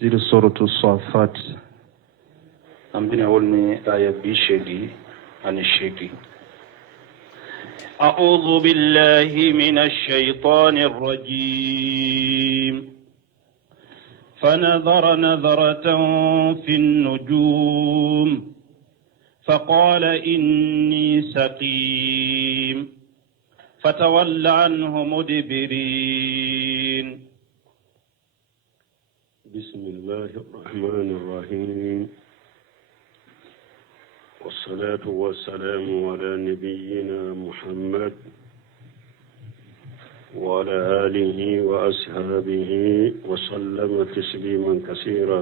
زير سورة الصافات أمبنا أولني آية بيشدي عن الشيكي. أعوذ بالله من الشيطان الرجيم. فنظر نظرة في النجوم فقال إني سقيم فتولى عنه مدبرين. بسم الله الرحمن الرحيم، والصلاة والسلام على نبينا محمد وعلى آله وأصحابه وسلم تسليما كثيرا.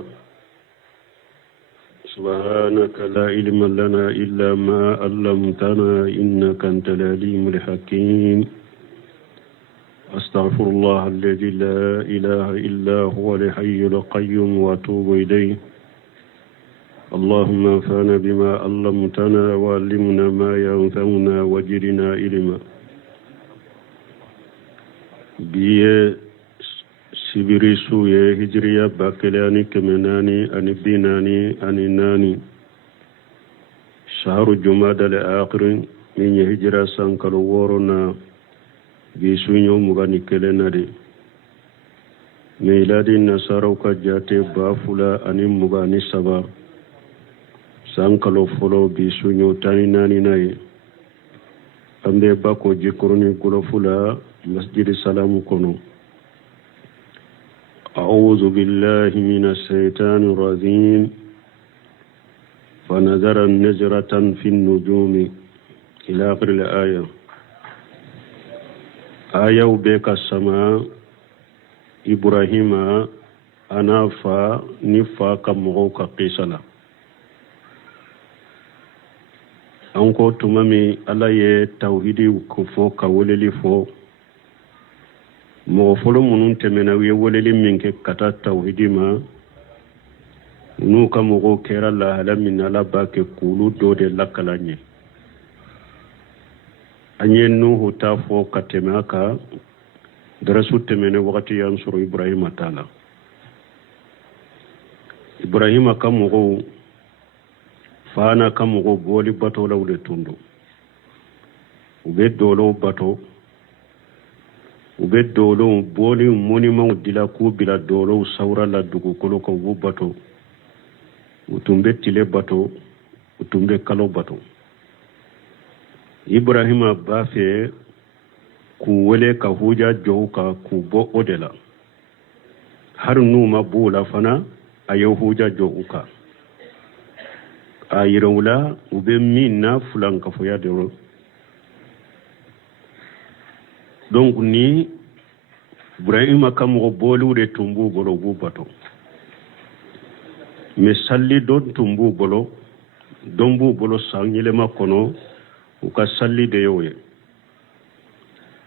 سبحانك لا علم لنا إلا ما علمتنا إنك أنت العليم الحكيم. أستغفر الله الذي لا إله إلا هو الحي القيوم وأتوب إليه. اللهم انفعنا بما علمتنا وعلمنا ما ينفعنا وزدنا علما. biye sibiri suye hijriya bakele ani kemenani ani binani ani nani shahru jumada al-akhir min hijra sankalo worona bi sunyo mugani kelena de miladi nasara ka jate bafula ani mugani saba sankalo folo bi sunyo tani nani nayi ambe bako jikuruni kulofula مسجد السلام كنو. أعوذ بالله من الشيطان الرجيم. فنظر نظرة في النجوم إلى آخر الآية. آية وبيك السماء إبراهيم أنافا نفا كمغوك قيسلا أنكو تمامي على توحيدي كفو كولي فو mɔgɔ fɔlɔ minnu tɛmɛna u ye weleli min kɛ ka taa tawhidi ma n'u ka mɔgɔw kɛra lahala min Ala b'a kɛ k'olu dɔ de lakala ɲɛ. an ye Nuhu ta fɔ ka tɛmɛ a kan darasu tɛmɛnen wagati y'an sɔrɔ Ibrahima ta la. Ibrahima ka mɔgɔw fa n'a ka mɔgɔw bɔli batolaw de tun don. u bɛ dɔlɔw bato, u bɛ dɔlɔw bɔli mɔnimaw dila k'u bila dɔlɔw sawura la dugukolo kan u b'u bato. u tun bɛ tile bato, u tun bɛ kalo bato. Ibrahima b'a fɛ k'u wele ka huja jɔ u kan k'u bɔ o de la. Hari n'u ma b'u la fana a ye huja jɔ u kan. a yira u la u bɛ min na filankafoya de rɔ. Donc ni Ibrahima ka mɔgɔ bɔliw de tun b'u bolo u b'u bato. Mais salli dɔ tun b'u bolo, dɔn b'u bolo san yɛlɛma kɔnɔ u ka salli de y'o ye.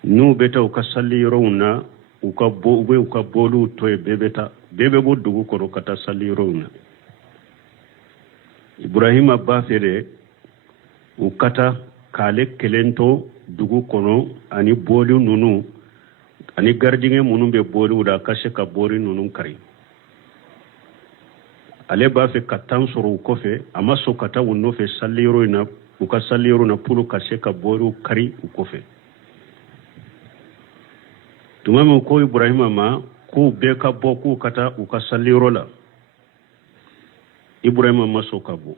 N'u bɛ taa u ka salli yɔrɔw na u ka bɔliw to ye bɛɛ bɛ taa, bɛɛ bɛ bɔ dugu kɔrɔ ka taa salli yɔrɔw na. Ibrahima b'a fɛ de u ka taa k'ale kelen to dugu kɔnɔ ani bɔli ninnu ani gardien minnu bɛ bɔliw la ka se ka bɔli ninnu kari. ale b'a fɛ ka tan sɔrɔ u kɔfɛ, a ma sɔn ka taa u nɔfɛ saliyɔrɔ in na, u ka saliyɔrɔ na pour ka se ka bɔliw kari u kɔfɛ. tuma min ko Ibrahima ma k'u bɛɛ ka bɔ k'u ka taa u ka saliyɔrɔ la, Ibrahima ma sɔn ka bɔ.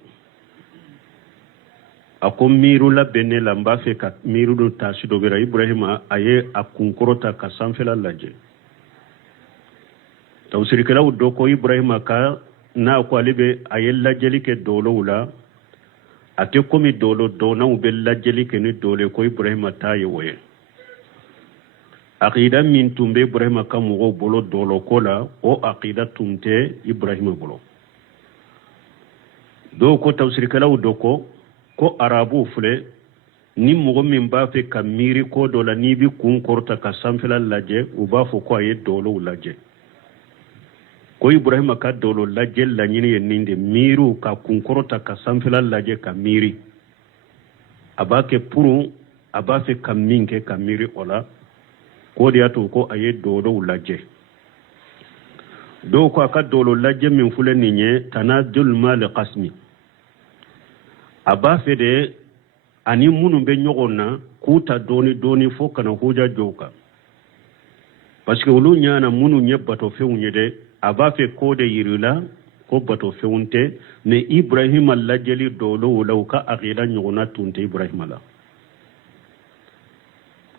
a ko miiru labɛn ne la, n b'a fɛ ka miiru dɔ ta si dɔ bɛra. Ibrahima a ye a kunkɔrɔ ta ka sanfɛla lajɛ. tafsirikɛlaw dɔ ko Ibrahima ka n'a ko ale bɛ a ye lajɛli kɛ dɔlɔw la, a tɛ komi dɔlɔ dɔnnaw bɛ lajɛli kɛ ni dɔlɔ ko Ibrahima t'a ye o ye. aqida min tun bɛ Ibrahima ka mɔgɔw bolo dɔlɔ ko la, o aqida tun tɛ Ibrahima bolo. dɔw ko tafsirikɛlaw dɔ ko arabu filɛ, ni mɔgɔ min b'a fɛ ka miiri ko dɔ la n'i bi kun kɔrɔta ka sanfɛla lajɛ, u b'a fɔ ko a ye dɔlɔw lajɛ. ko Ibrahima ka dɔlɔ lajɛ laɲini ye nin de, miiriw ka kun kɔrɔta ka sanfɛla lajɛ ka miiri. a b'a kɛ puru, a b'a fɛ ka min kɛ ka miiri o la, ko de y'a to ko a ye dɔlɔw lajɛ. do ko aka dolo lajje min fule ni nye tanazul mal qasmi aba fede ani munu be nyogonna kuta doni fo kana hoja joka parce que wulu nyana munu nyebbato fewnye de aba fe kode yirila ko bato fewnte ne Ibrahima lajjeli dolo wulaw ka aqida nyogona tunte Ibrahima la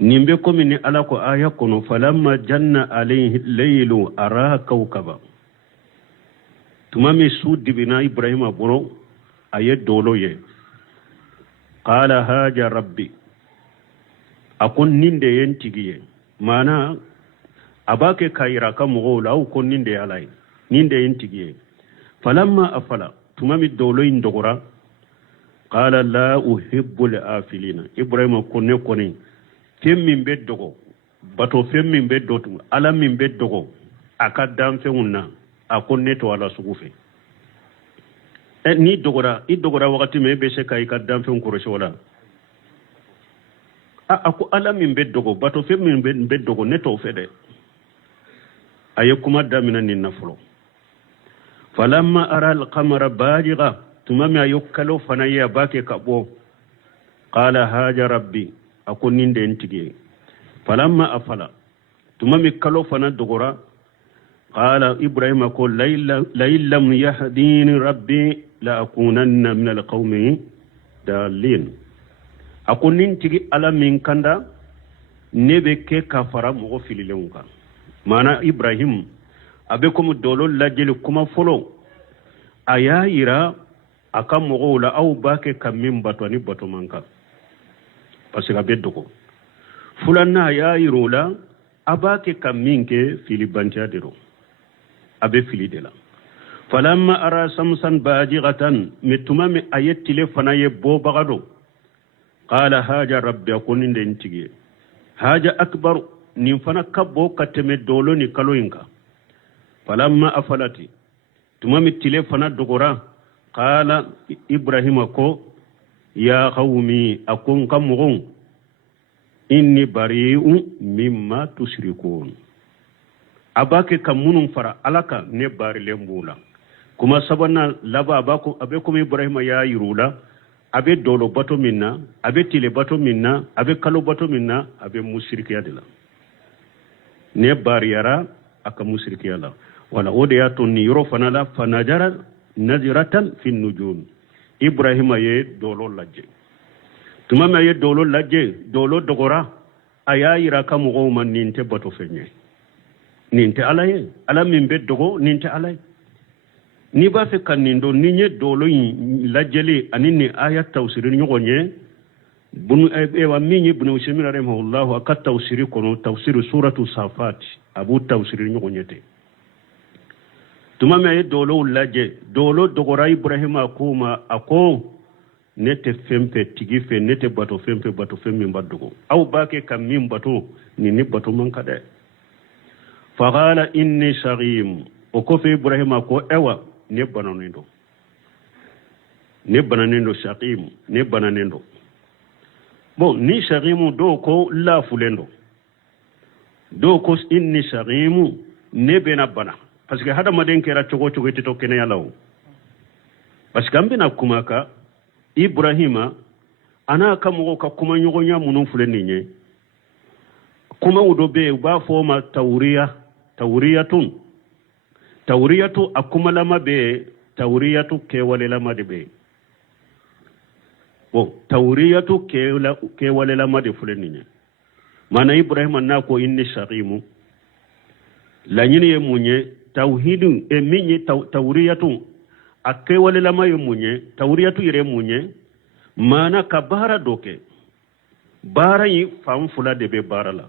nimbe komi ni ala ko aya kono falamma janna alayhi laylu ara kawkaba tumami sudibina Ibrahima boro aye dolo ye qala haja rabbi akon ninde yentigiye mana abake kayira ka mugola au kon ninde alay ninde yentigiye falamma afala tumami dolo indogora qala la uhibbu al-afilina Ibrahima konne koni femmin beddogo bato femmin beddotu ala min beddogo aka danfe unna akonne to ala sugufe ni dogora idogora wakati me be se kay ka danfe unkoro wala ako ala min beddogo bato femmin beddogo neto fede ayekuma damina ni nafulo falamma ara al-qamara bajiga tumami ayokkalo fanaya bake kabo qala haja rabbi akon ninde entige falamma afala tumami kalo fana dogora qala Ibrahima ko laylam yahdini rabbi la akunanna min alqawmi dalin akon nintigi ala min kanda nebe ke kafara mo fililenka mana Ibrahim abe ko dolo lajeli kuma folo aya ira aka mo la au bake kamim batwani batomanka parce que abe doko fulanna ya irola abake kaminke fili bantia dero abe fili dela falamma ara samsan bajighatan mituma mi ayetile fanaye bo bagado qala haja rabbi akunin den tige haja akbar nin fana kabbo kateme dolo ni kaloyinka falamma afalati tuma mi tile fana dogora qala Ibrahima ko ya qawmi akun kamugun inni bari'un mimma tushrikun abake kamunun fara alaka ne bari lembula kuma sabana laba abako abe kuma Ibrahima ya yirula abe dolo bato minna abe tile bato minna abe kalo bato minna abe mushriki yadila ne bari yara aka mushriki yala wala ode ya tonni yoro fanala fanajara naziratan fi nujum Ibrahima ye dolo lajje tumama ye dolo lajje dolo dogora aya ira kamugo man ninte bato fenye ninte alaye ala min be dogo ninte alaye ni ba fe kanindo ninye dolo lajjeli anini aya tawsirin nyogonye bunu ewa minyi bunu shemira rahimahullah akat tawsiri kono tawsir suratu safat abu tawsirin nyogonyete tumama ye dolo lajje dolo dogora Ibrahima kuma ako nete fempe tigife nete bato fempe mbaddugo aw bake kam min bato ni bato man kada faqala inni saghim o ko fe Ibrahima ko ewa ne bananindo shaqim ne bananindo bon ni shaghimu do ko la fulendo do ko inni shaghimu ne bena bana parce que hada maden kera chogo to kene yalaw parce que ambina kumaka Ibrahima ana kamugo ka kuma nyogonya munun fuleni nye kuma udobe ba foma tawriyatu akuma lama be tawriyatu kewale lama de be bo tawriyatu kewale lama de fuleni nye mana Ibrahima na ko inni shaqimu la nyini ye munye tauhidun e minye tawriyatu akewale lama ye munye tawriyatu yire munye mana ka bara doke bara yi famfula de be bara la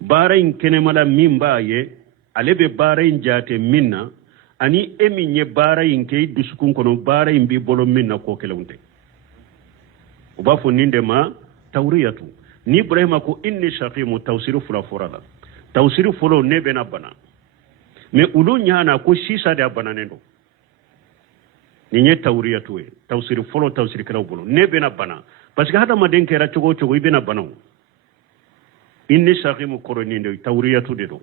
bara in kene mala mimba ye alebe bara in jate minna ani eminye bara in ke duskun kono bara in bi bolo minna ko kelunte ubafo ninde ma tawriyatu ni Ibrahima ko inni shaqimu tawsiru fula forala tawsiru fulo nebe na bana me ulu nyana ko sisa de bana nendo ni nye tawriyatu e tawsiru fulo tawsiru kala bolo nebe na bana parce que hada maden kera chogo ibena bana inni shaqimu koroni ndo tawriyatu de do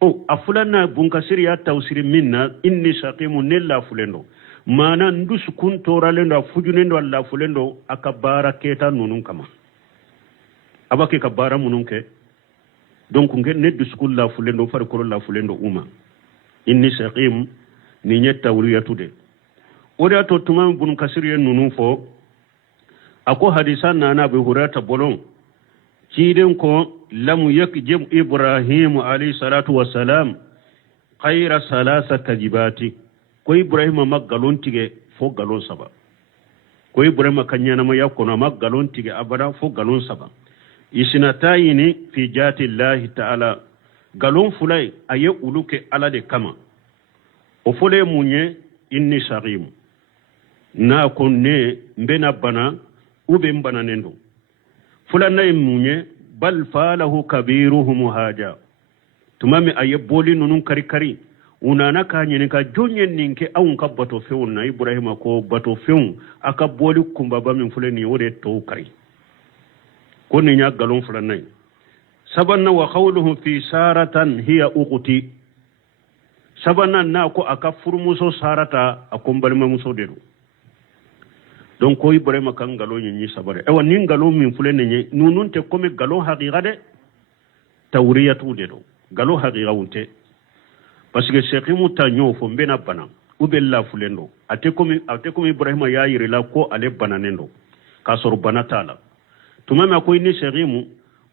o afulana bunka siriya tawsiri minna inni saqimu nella fulendo mana ndus kun toralendo fujunendo alla fulendo akabara keta nunun kama abake kabara mununke donc nge neddu skul la fulendo far ko la fulendo uma inni saqim ni nyetta wuriyatude oda to tumam bun kasiriye nunun fo ako hadisan nana be hurata bolon ciden ko lam yakjib ibrahim alayhi salatu wassalam khayra salasa kajibati ko ibrahim maggalon tige fo galon saba ko ibrahim kanyana ma yakono maggalon tige abada fo galon saba isnatayni fi jati llahi ta'ala galon fulay aye uluke ala de kama o fole munye inni sarim na konne mbena bana ube mbana nendo fulana munye bal falahu kabiruhum haja tumami aye boli nunun kari kari unana ka nyene ka jonyen ninke awun ka bato feun na ibrahima ko bato feun aka boli kumba ba min fulani wode to kari ko ni nya galon fulana sabanna wa qawluhu fi saratan hiya uqti sabanna na ko aka furmuso sarata akombal mamuso dedo donc ko ibrahima kan galo ni sabare e woni galo min fulene ni nunun te comme galo haqiqa de tawriyatu de do galo haqiqa wonte parce que cheikhimu tanyo fo mbena bana ubella fulendo ate comme ibrahima ya yiri la ko ale bananendo ka sor banatala tumama ko ni cheikhimu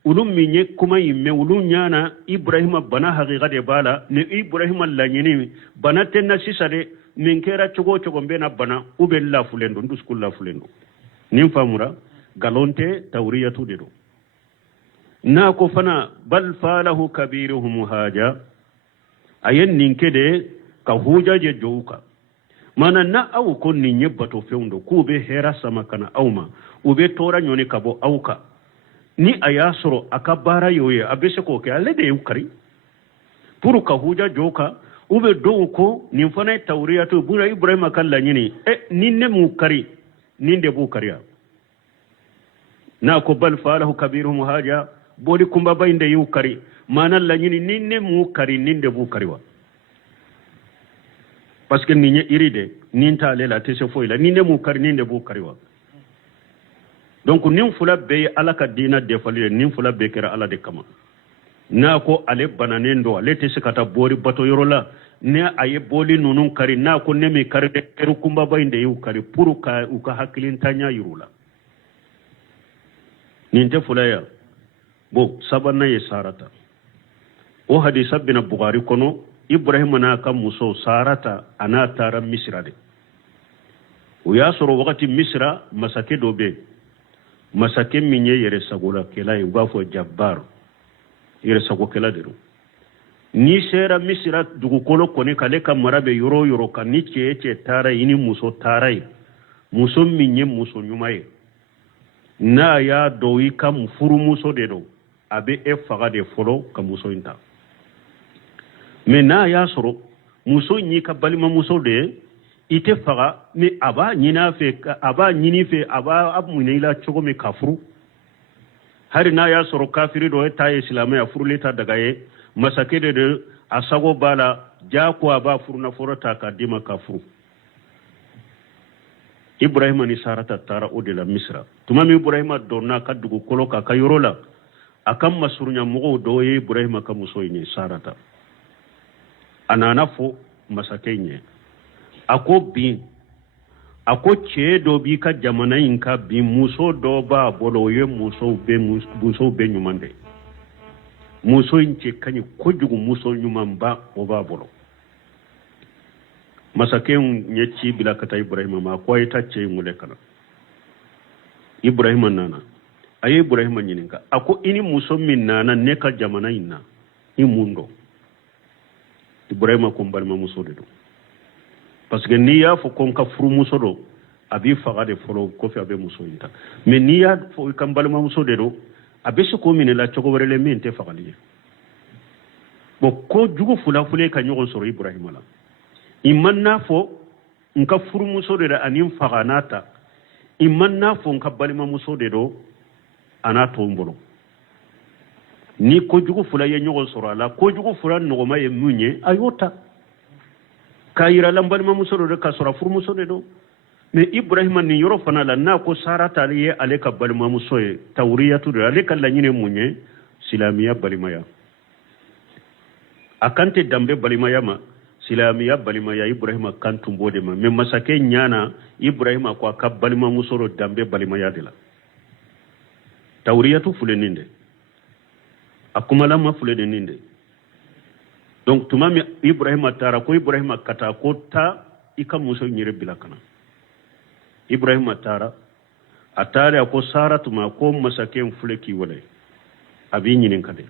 ulum minye kuma yimme ulum nyana ibrahima bana haqiqa de bala ne ibrahima la nyini banate na sisade min kera chogo mbena bana ubella fulendo nduskulla fulendo nim famura galonte tawriyatu dedo na ko fana bal falahu kabiruhum haja ayen ninkede ka huja je jouka mana na awu ko ni nyebbato fewndo kube hera sama kana awma ube tora nyone kabo awka ni ayasoro akabara yoye abese ko ke alede yukari puru ka huja joka ube do ko nin fana tawriyatu bura ibrahima kala nyini ninne mu kari ninde bu kariya na ko bal falahu kabiruhum haja bodi kumba bainde yu kari mana la nyini ninne mu kari ninde bu kariwa parce que ninye iride ninta lela tese foila ninne mu kari ninde bu kariwa donc nin fula be alaka dina defali nin fula be kera ala de kama na ko ale bananendo ale te sekata bori bato yorola ne aye boli nunun kari na ko ne mi kari de keru kumba bainde yu kari puru ka uka hakilin tanya yurula ninte fulaya bo sabanna ye sarata o hadisa bin bukhari kono ibrahim na ka muso sarata ana tara misra de o ya soro wakati misra masake dobe masake minye yere sagola kela ibafo jabbar yere sago kela de ni sera misra dugu kolo koni kale ka marabe yoro ka ni cheche tara ini muso tarai muso minye muso nyumaye na ya doyi ka mfuru muso de do abe faga de folo ka muso inta me na ya soro muso nyi ka balima muso de ite faga ni aba nyina fe aba nyini fe aba abmunila chogo me kafuru hari na ya soro kafiri do ta islamaya furuleta daga ye masake de asago bala jako aba furuna forota ka dima kafuru ibrahima ni sarata tara odela misra tumami ibrahima donna ka dugu koloka ka yorola akam masurunya mugo do ye ibrahima ka muso ni sarata anana fo masake nye ako chedo bi ka jamana inka bi muso do ba bolo ye muso be nyumande muso inche kanyi kojugu muso nyumamba o ba bolo masake nyechi bila kata ibrahima ma ko ita che ngule kana ibrahima nana ayi ibrahima nyininka ako ini muso min nana ne ka jamana inna imundo ibrahima ko balma muso de do parce que ni ya fo kon ka furu muso do abi faga de folo ko fi abe muso inta mais ni ya fo kan balma muso de do abe se ko min la chogo werele min te fagali bo ko jugo fula fule ka nyogo soro ibrahima la imanna fo nka furu muso de da anin faga nata imanna fo nka balma muso de do ana to mbolo ni ko jugu fula ye ñogo soro ala ko jugu fula nogoma ye muñe ayota ka yira lambalima musoro de ka sora furmuso de do mais ibrahima ni yoro fana la na ko sarata ye ale ka balima muso ye tawriyatu de ale ka lañine muñe silamiya balimaya akante dambe balimaya ma silamiya balimaya ibrahima kantum bode ma mais masake ñana ibrahima ko ka balima musoro dambe balimaya de la tawriyatu fuleninde akumalama fuleninde donc tumami ibrahima tara ko ibrahima kata ko ta ika muso nyire bilakana ibrahima tara atare ko saratu ma ko masake fuleki wala abi nyinin kade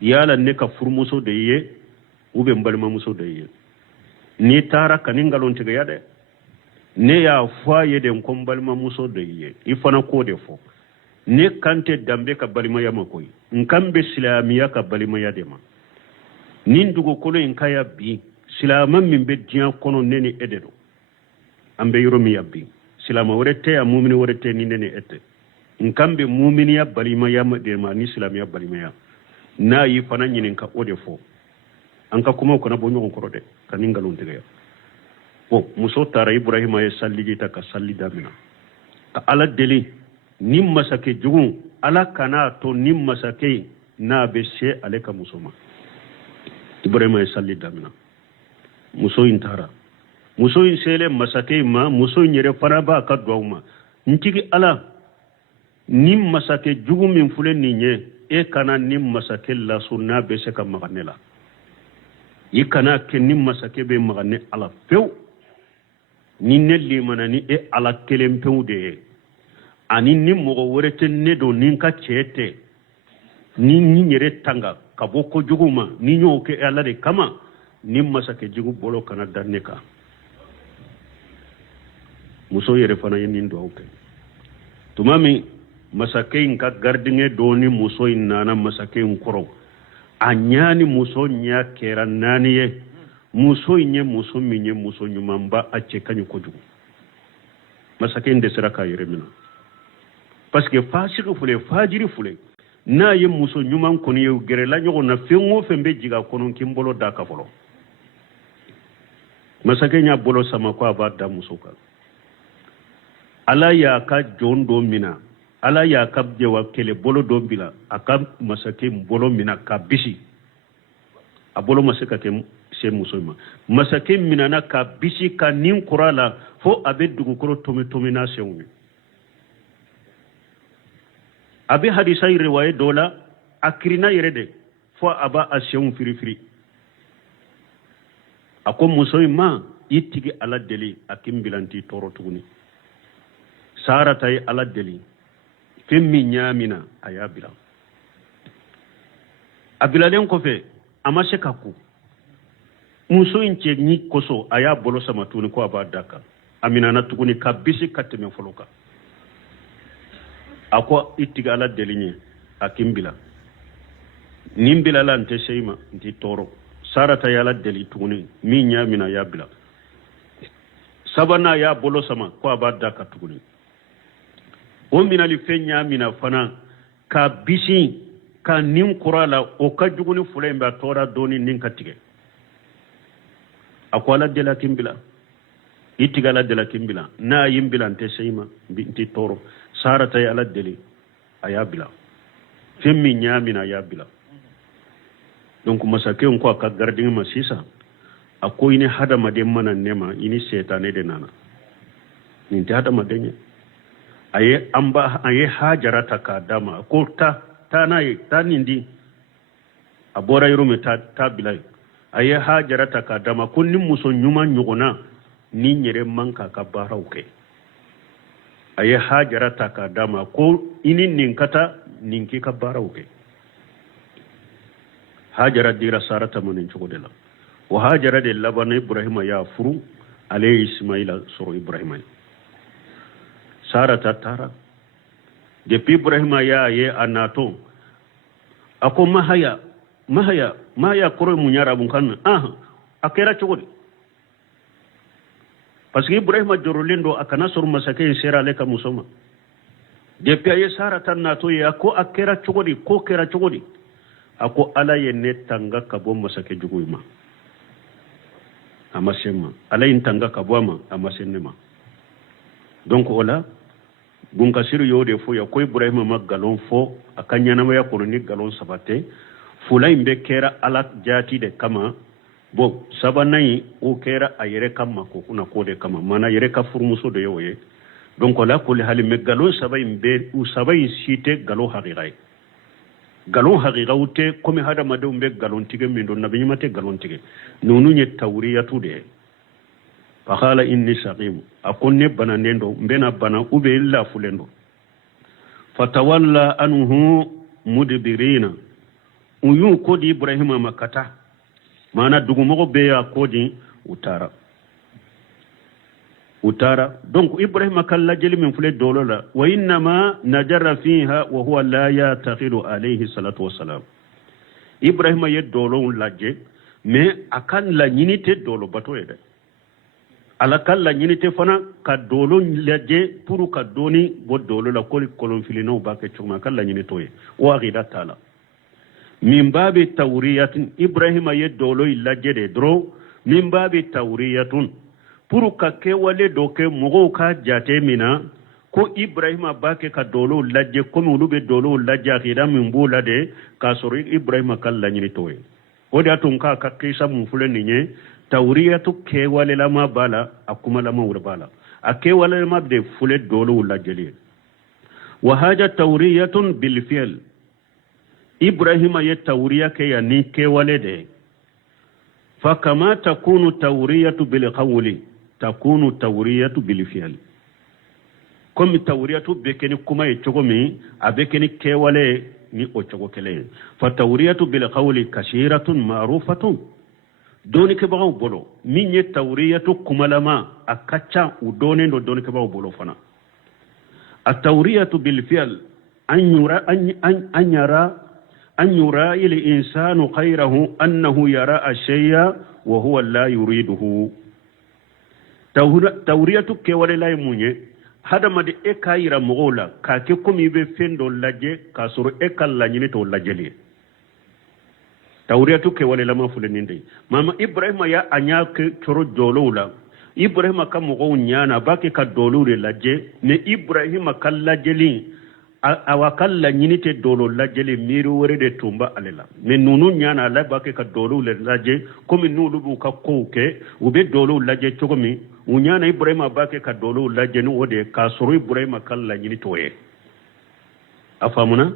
yala ne ka furmuso de ye ube mbalma muso de ye ni tara kaningalon tiga yade ne ya foye de ko mbalma muso de ye ifana ko de fo ne kante dambe ka balima ya makoy nkambe silamiya ka balima ya dema nin dugo kolo en kaya bi silama min be dian kono neni ededo ambe yoro mi yabbi silama worete ya mu'mini worete ni neni ette nkambe mu'mini ya balima ya dema ni silamiya balima ya na yi fana nyinin ka ode fo anka kuma ko na bonyo ko rode kaningalon tege o muso tara ibrahima ya salliji ta ka salli damina ka ala deli nim masake jugun ala kana to nim masake na be se aleka musoma ibrahima salli damina muso intara muso in sele masake ma muso nyere fara ba ka dawma ntigi ala nim masake jugun min fulen ni nye e kana nim masake la sunna be se ka maganela yikana ke nim masake be magane ala few ni nelli manani e ala kelem pew de ani ni mogo worete ne do nin ka chete ni nyere tanga kaboko juguma ni nyoke ala de kama ni masake jugu bolo kana daneka muso yere fana yin do oke tumami masake inka gardinge do ni muso inana masake nkoro anyani muso nya kera nani ye muso nye muso minye muso nyumamba ache kanyu ko jugu masake ndesera ka yere mina parce que fasiru fule fajiri fule na ye muso nyuman koni ye gere la nyogo na fengo fembe jiga kono kimbolo da ka folo masake nya bolo sama ko abada muso ka ala ya ka jondo mina ala ya ka jewa kele bolo do bila aka masake bolo mina ka bisi abolo masaka ke se muso ma masake mina na ka bisi ka nin kurala fo abe dugu koro tomi na sewu abi hadisai riwaye dola akrina yerede fo aba asyon firifiri ako musoy ma itigi ala deli akim bilanti toro tuguni sara tay ala deli femmi nyamina aya bilan abilalen ko fe amase kakku muso ince ni koso aya bolo sama tuni ko aba daka amina na tuguni kabisi kateme foloka ako ittiga ala delinye akimbila nimbila la nte seyma nti toro sarata yala deli tuguni mi nyamina ya bila sabana ya bolo sama ko abada ka tuguni o mina li fenya mina fana ka bisi ka nim kurala o ka juguni fulemba tora doni nin katige ako ala dela kimbila ittiga ala dela kimbila na yimbila nte seyma nti toro sarata ya ala deli ayabila femmi nyamina ayabila donc masake on ko ka garding masisa ako ine hada made mana nema ini setane de nana ni hada madenye aye amba aye hajarata ka dama ko ta nayi tanindi abora yurume ta bilay aye hajarata ka dama kunni muso nyuma nyugona ni nyere manka ka barawke aye hajarata ka dama ko ini ninkata ninki ka barawke hajara dira sarata munin chugodela wa hajara de labana ibrahima ya furu alayhi ismaila suru ibrahima sarata tara de ibrahima ya ye anato ako mahaya koro munyara bunkan akera chugodi parce que ibrahima jorolindo akana suru masake sera leka musoma de piaye sarata nato ya ko akera chugodi ko kera chugodi ako ala yenne tanga kabo masake juguyma amasema ala yin tanga kabo ma amasenema donc wala gunka siru yode fo ya ko ibrahima ma galon fo akanya ma ya koroni galon sabate fulay be kera ala jati de kama bo sabanai o kera ayere kama ko kuna kode kama mana yere ka furmuso de yoye donc la ko le hali me galon sabay be u sabay site galo haqiqai galon haqiqaute comme hada madum be galon tige min don nabi mate galon tige nonu nye tawriyatu de fa qala inni saqim akonne banandendo mbena bana ube illa fulendo fatawalla anhu mudbirina uyu kodi ibrahima makata mana dugumogo be ya kodi utara donc ibrahima kala jeli min fule dolola wa inma najara fiha wa huwa la yataqidu alayhi salatu wassalam ibrahima ye dolo laje mais akan la nyinite dolo bato yede ala kala nyinite fana ka dolo laje pour ka doni bo dolo la kol kolon filino ba ke chuma kala nyinito ye wa ghida taala min babi tawriyatin ibrahima ye dolo laje de dro min babi tawriyatun pour ka ke wale do ke mogo ka jate mina ko ibrahima ba ke ka dolo laje ko mi lube dolo laje ghida min bula de ka sori ibrahima kala nyinito ye o da tun ka kisa mun fulen nye tawriyatu ke wale lama bala akuma lama urbala ake wale lama de fule dolo wala jeli wa haja tawriyatun bil fi'l ibrahima ye tawriya ke ya ni ke wale de fa kama takunu tawriyatu bil qawli takunu tawriyatu bil fi'l comme tawriyatu bekeni kuma e chogomi abekeni ke wale ni o chogo kele fa tawriyatu bil qawli kashiratun ma'rufatun doni ke bawo bolo min ye tawriyatu kumalama akacha udone do doni ke bawo bolo fana at tawriyatu bil fi'l an yura il insanu khayrahu annahu yara ashay'a wa huwa la yuriduhu tawriyatu ke wale lay munye hadama de e kayira mogola ka ke komi be fendo laje ka suru e kala nyini to lajeli tawriyatu ke wale lama fuleninde mama ibrahima ya anya ke choro jolola ibrahima ka mogo nyana bake ka dolure laje ne ibrahima kala jeli awakalla nyini te dolo lajeli miru wore de tumba alela me nunu nyana la bake ka dolule laje komi nulu bu ka koke ube dolo laje chogomi unyana ibrahima bake ka dolo laje no wode ka suru ibrahima kala nyini toye afamuna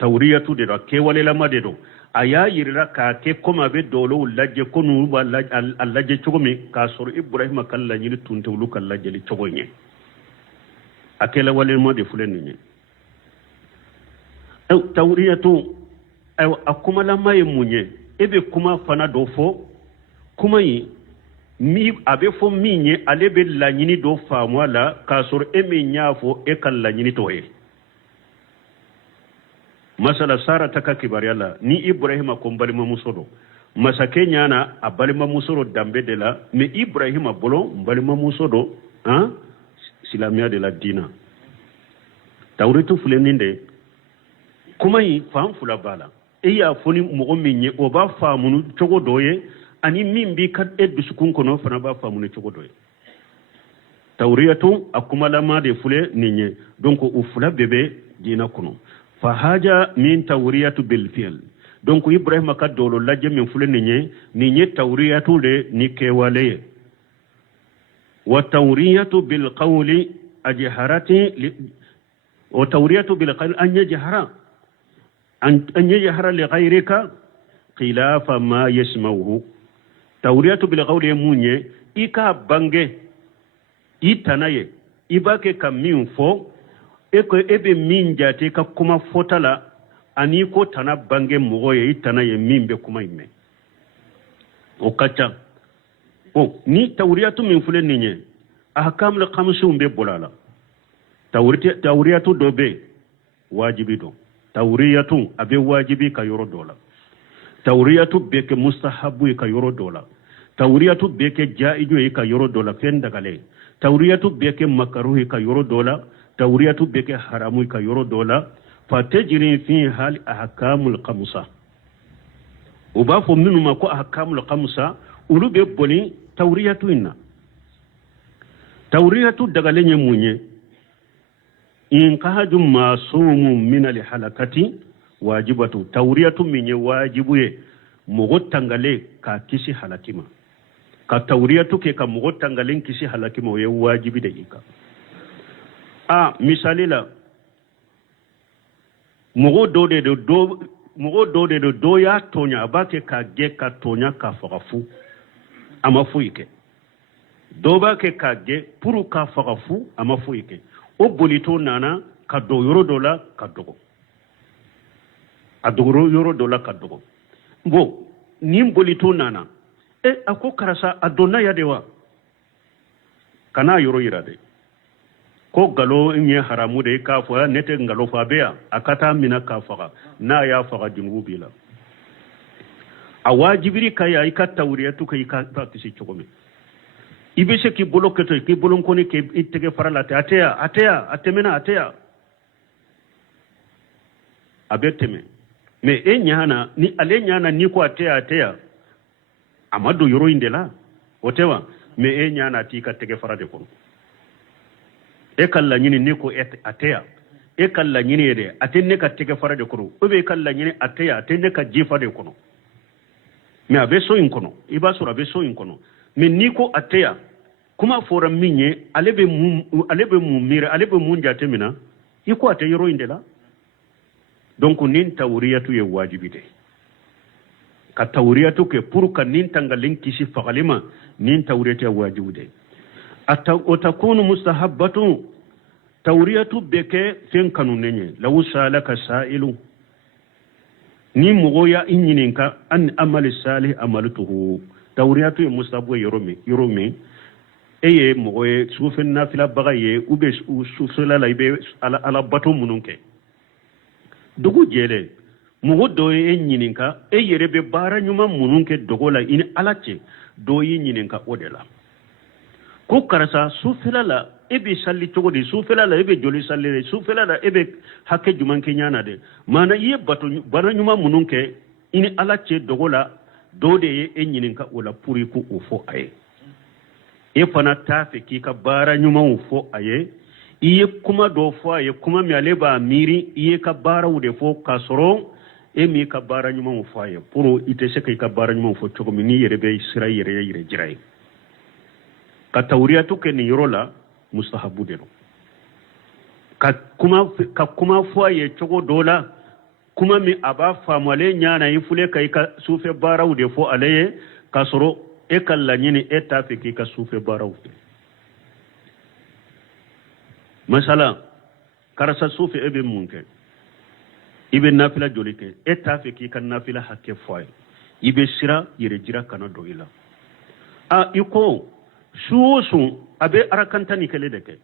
tawriyatu de ke wale lama de do aya yirira ka ke koma be dolo laje konu ba laje chogomi ka suru ibrahima kala nyini tunte ulu kala laje chogonye akela wale mo de fulenni tawriyatu ay akuma lama ye munye ebe kuma fana do fo kuma yi mi abe fo minye alebe la nyini do famwa la kasor eme nyafo e kal la nyini toye masala sara taka kibariala ni ibrahima ko balima musodo masake nyana abalima musodo dambe de la me ibrahima bolo balima musodo silamia de la dina tawritu fuleninde kuma yi fam fula bala e ya foni mo minye o ba famunu chogo doye ani min bi kat eddu sukun kono fana ba famunu chogo doye tawriyatu akuma lama de fule ninye donc o fula bebe dina kono fa haja min tawriyatu bil fi'l donc ibrahima ka dolo lajje min fule ninye tawriyatu de ni kewale wa tawriyatu bil qawli ajharati wa tawriyatu bil qawli an yajhara أن يجهر لغيرك خلاف ما يسمعه توريات بالقول يموني إيكا بانجي إيتاناي إباكي كمين فو إيكو إبي مين جاتي كما فوتالا أنيكو تانا بانجي مغوية إيتاناي مين بكما يمي وكاتا ni tawriyatu min fulen ninye ahkam le khamsum be bolala tawriyatu dobe wajibi do tawriyatu abe wajibi ka yoro dola tawriyatu beke mustahabu ka yoro dola tawriyatu beke jaidu ka yoro dola fenda gale tawriyatu beke makruhi ka yoro dola tawriyatu beke haramu ka yoro dola fatajri fi hal ahkamul khamsa وبافو منو ما كو أحكام الخمسة ولو بيبوني تورياتو إنا تورياتو دغالين يموني إن كهج معصوم من الحلقة واجبة تورياتو من واجبه مغو تنغالي كاكيسي حلقما كتورياتو كي كمغو تنغالين كيسي حلقما ويواجب ديكا مثالي لا مغو دو دو ya tonya abake ka ge ka tonya ka fagafu ama fuike do ba ke ka ge puru ka fagafu ama fuike o bolito nana ka do yoro dola ka dogo adoro yoro dola ka dogo bo nim bolito nana ako karasa adona ya dewa kana yoro yirade ko galo nye haramu de ka fo nete ngalo fa beya akata mina ka faga na ya faga junubi la awajibiri kaya ika tawriyatu kai ka praktisi chogome ibese ki boloketo ki bolon koni ke itege farala te atemena ateya abeteme me enyana ni alenyana ni ko ateya amado yoro indela otewa me enyana ti ka tege farade kono kalla nyini ne ko ateya kalla nyini de atenne ka tege farade kono obe kalla nyini ateya atenne ka jifade kono me abe so in kono iba sura be so in kono me ni ko ateya kuma fora minye alebe mu mira alebe mu njate mina iko ate yoro indela donc nin tawriyatu ye wajibite ka tawriyatu ke pour ka nin tangalin kisi fagalima nin tawriyatu ye wajibite otakunu mustahabbatu tawriyatu beke fen kanu nenye law salaka sa'ilu ni mugoya inyininka an amali salih amaltuhu tawriyatu ye mustahabu yoromi eye mugoye sufen nafila bagaye ube susula la ibe ala bato mununke dugu jele mugo do ye nyininka yerebe bara nyuma mununke dogola in alache do yi nyininka odela ko karasa sufela la ebe salli togo de sufela la ebe joli salli sufela la ebe hakke juman ke nyana de mana ye bato bara nyuma mununke in alache dogola do de ye nyininka ola puri ku ufo aye fana tafe ki ka bara nyuma ufo aye iye kuma do fo aye kuma mi ale ba miri iye ka bara wude fo kasoro mi ka bara nyuma ufo aye puro ite se ka bara nyuma ufo togo mi ni yerebe isra yere jirai ka tawriyatu ke ni yorola mustahabu de ka kuma fo aye togo dola kuma mi aba famale nyana yifule kai ka sufe bara wude fo alaye kasoro kalla nyini tafe ki ka sufe baraw masala karasa sufe ebe munke ibe nafila jolike tafe ki kan nafila hakke foy ibe sira yere jira kana do ila iko suosu abe arakanta ni kele deke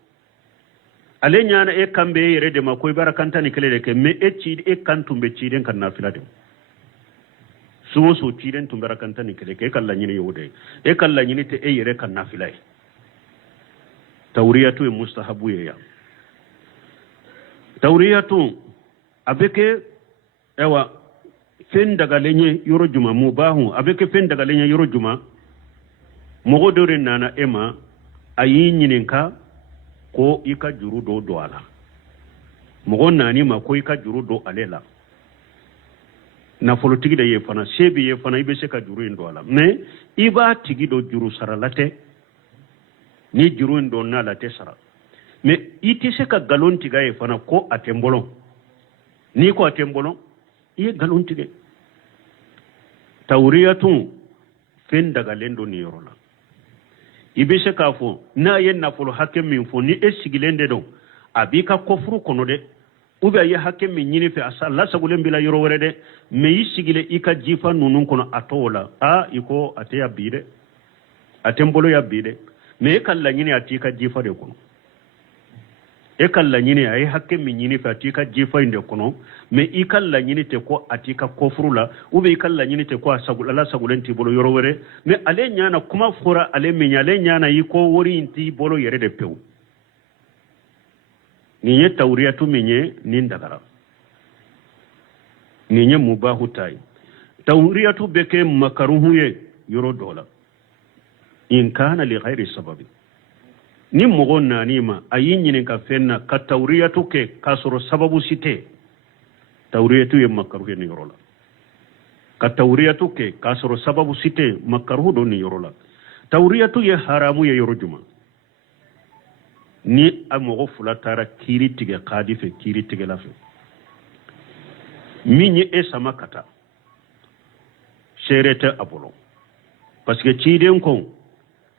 ale nyana kambe yere de makoy barakanta ni kele deke me ci kantumbe ci den kan nafila de so tiren tumbara kanta ni kele ke kala nyini yode kala nyini te yere kan nafilai tawriyatu mustahabu ya tawriyatu abeke ewa fen daga lenye yoro juma mubahu abeke fen daga lenye yoro juma mogo dore nana ema ayi nyininka ko ika juru do ala mogo nani ma ko ika juru do alela na folo tigi da ye fana sebi ye fana ibe se ka juru indo ala mais iba tigi do juru sara late ni juru indo na late sara mais iti se ka galon tiga ye fana ko atembolo ni ko atembolo iye galon tige tawriyatu fen daga lendo ni yorola ibe se ka fo na ye na folo hakem min fo ni esigilende do abika kofru kono de ube ya hakke min nyini fe asalla sagulen bila yoro wore de me yisigile ika jifa nunun kono atola iko ateya bide atembolo ya bide me kala nyini atika jifa de kono kala nyini ay hakke min nyini fe atika jifa inde kono me ikalla nyini te ko atika kofrula ube ikalla nyini te ko sagulala sagulen ti bolo yoro wore me ale nyana kuma fura ale me nyale nyana yiko wori inti bolo yere de pew niye tawriyatu minye nin dagara niye mubahu tay tawriyatu beke makaruhuye yoro dola in kana li ghairi sababi ni mogo nanima ayi nyinin ka fenna ka tawriyatu ke kasoro sababu site tawriyatu ye makaruhe ni yoro la ka tawriyatu ke kasoro sababu site makaruhu do ni yoro la tawriyatu ye haramu ye yoro juma ni amogo fula tara kiri tige qadife kiri tige lafe minye sama kata sherete abolo parce que ciden ko